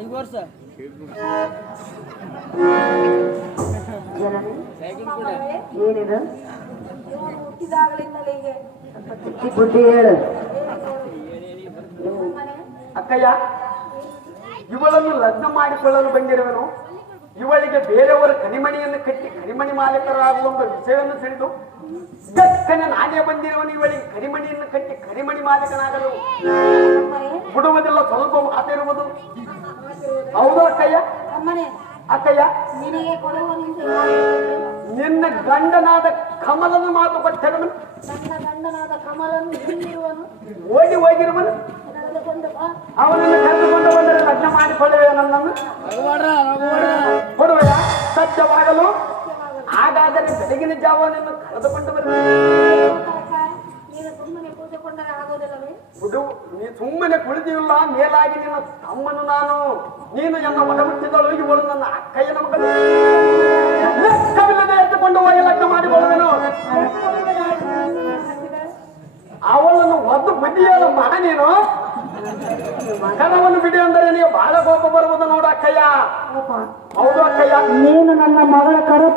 ಐದು ವರ್ಷ. ಜನನಿ ಏನಿದು ಇವನು ಹುಟ್ಟಿದಾಗಲಿಂದಲೇ ಚಿಕ್ಕಿ ಬುದ್ಧಿ ಹೇಳು. ಅಕ್ಕಯ್ಯ ಇವಳನ್ನು ಲಗ್ನ ಮಾಡಿಕೊಳ್ಳಲು ಬಂದಿರುವನು. ಇವಳಿಗೆ ಬೇರೆಯವರ ಕನಿಮಣಿಯನ್ನು ಕಟ್ಟಿ ಕನಿಮಣಿ ಮಾಲೀಕರಾಗುವ ಒಂದು ವಿಷಯವನ್ನು ತಿಳಿದು ಗಕ್ಕನೆ ನಾನೇ ಬಂದಿರುವನು ಇವಳಿಗೆ ಕರಿಮಣಿಯನ್ನು ಕಟ್ಟಿ ಕರಿಮಣಿ ಮಾಲೀಕನಾಗಲು. ಬಿಡುವುದಿಲ್ಲ ಸ್ವಲ್ಪ ಮಾತಿರುವುದು. ಹೌದು ಅಕ್ಕಯ್ಯ? ಅಮ್ಮನೆ. ಅಕ್ಕಯ್ಯ? ನಿನಗೆ ಕೊಡುವನಿಂದ ನಿನ್ನ ಗಂಡನಾದ ಕಮಲನ ಮಾತು ಕೊಟ್ಟವನು ನನ್ನ ಗಂಡನಾದ ಕಮಲನು ಹಿಂದಿರುವನು ಓಡಿ ಹೋಗಿರುವನು. ಅವನನ್ನು ಕರೆದುಕೊಂಡು ಬಂದರೆ ಲಗ್ನ ಮಾಡಿಕೊಳ್ಳುವೆ ನನ್ನನ್ನು. ಕೊಡುವೆಯ? ಸತ್ಯವಾಗಲು? ಹಾಗಾದರೆ ಬೆಳಗಿನ ಜಾವನನ್ನು ಕರೆದುಕೊಂಡು ಬರುವೆ ತನಕ ನೀನು ಸುಮ್ಮನೆ ಕೂತುಕೊಂಡರೆ ಆಗೋದಿಲ್ಲವೇ ಬಿಡು ನೀ ಸುಮ್ಮನೆ ಕುಳಿತಿಲ್ಲ ಮೇಲಾಗಿ ನಿನ್ನ ತಮ್ಮನು ನಾನು. ನೀನು ನನ್ನ ಒಡ ಹುಟ್ಟಿದಳು ಇವಳು ನನ್ನ ಅಕ್ಕಯ್ಯನ ಮಗಳು ಲೆಕ್ಕವಿಲ್ಲದೆ ಎತ್ತುಕೊಂಡು ಹೋಗಿ ಲಗ್ನ ಮಾಡಿಕೊಳ್ಳುವೆನು. ಅವಳನ್ನು ಒಂದು ಬುದ್ಧಿಯಾದ ಮಗ ನೀನು. ಮಗನವನ್ನು ಬಿಡಿ ಅಂದರೆ ನೀವು ಬಹಳ ಕೋಪ ಬರುವುದು ನೋಡು ಅಕ್ಕಯ್ಯ. ಹೌದು ಅಕ್ಕಯ್ಯ. ನೀನು ನನ್ನ ಮಗಳ ಕರು